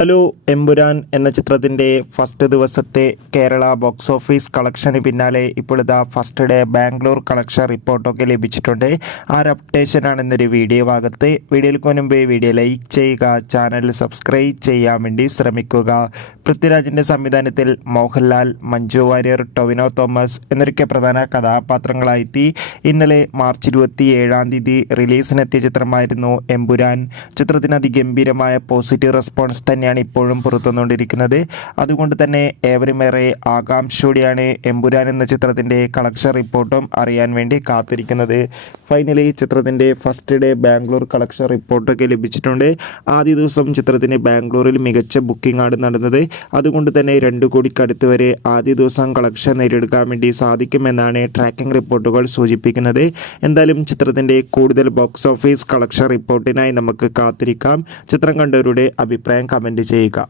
Hello Empuraan എന്ന ചിത്രത്തിൻ്റെ first ദിവസത്തെ കേരള ബോക്സ് ഓഫീസ് കളക്ഷന് പിന്നാലെ ഇപ്പോൾ ഇതാ ഫസ്റ്റ് ഡേ ബാംഗ്ലൂർ കളക്ഷൻ റിപ്പോർട്ടൊക്കെ ലഭിച്ചിട്ടുണ്ട്. ആ ഒരു അപ്ഡേഷനാണ് ഇന്നൊരു വീഡിയോ ഭാഗത്ത്. വീഡിയോയ്ക്ക് മുൻപ് വീഡിയോ ലൈക്ക് ചെയ്യുക, ചാനൽ സബ്സ്ക്രൈബ് ചെയ്യാൻ വേണ്ടി ശ്രമിക്കുക. പൃഥ്വിരാജിൻ്റെ സംവിധാനത്തിൽ മോഹൻലാൽ, മഞ്ജു വാര്യർ, ടൊവിനോ തോമസ് എന്നൊക്കെ പ്രധാന കഥാപാത്രങ്ങളായി ഇന്നലെ മാർച്ച് 27 റിലീസിനെത്തിയ ചിത്രമായിരുന്നു എമ്പുരാൻ. ചിത്രത്തിന് അതിഗംഭീരമായ പോസിറ്റീവ് റെസ്പോൺസ് തന്നെയാണ് ഇപ്പോഴും പുറത്തുവന്നുകൊണ്ടിരിക്കുന്നത്. അതുകൊണ്ട് തന്നെ ഏവരുമേറെ ആകാംക്ഷയോടെയാണ് എമ്പുരാൻ എന്ന ചിത്രത്തിൻ്റെ കളക്ഷൻ റിപ്പോർട്ടും അറിയാൻ വേണ്ടി കാത്തിരിക്കുന്നത്. ഫൈനലി ചിത്രത്തിൻ്റെ ഫസ്റ്റ് ഡേ ബാംഗ്ലൂർ കളക്ഷൻ റിപ്പോർട്ടൊക്കെ ലഭിച്ചിട്ടുണ്ട്. ആദ്യ ദിവസം ചിത്രത്തിന് ബാംഗ്ലൂരിൽ മികച്ച ബുക്കിംഗ് ആണ് നടന്നത്. അതുകൊണ്ട് തന്നെ 2 കോടിക്കടുത്ത് വരെ ആദ്യ ദിവസം കളക്ഷൻ നേടിയെടുക്കാൻ വേണ്ടി സാധിക്കുമെന്നാണ് ട്രാക്കിംഗ് റിപ്പോർട്ടുകൾ സൂചിപ്പിക്കുന്നത്. എന്തായാലും ചിത്രത്തിൻ്റെ കൂടുതൽ ബോക്സ് ഓഫീസ് കളക്ഷൻ റിപ്പോർട്ടിനായി നമുക്ക് കാത്തിരിക്കാം. ചിത്രം കണ്ടവരുടെ അഭിപ്രായം കമൻറ്റ് ചെയ്യുക.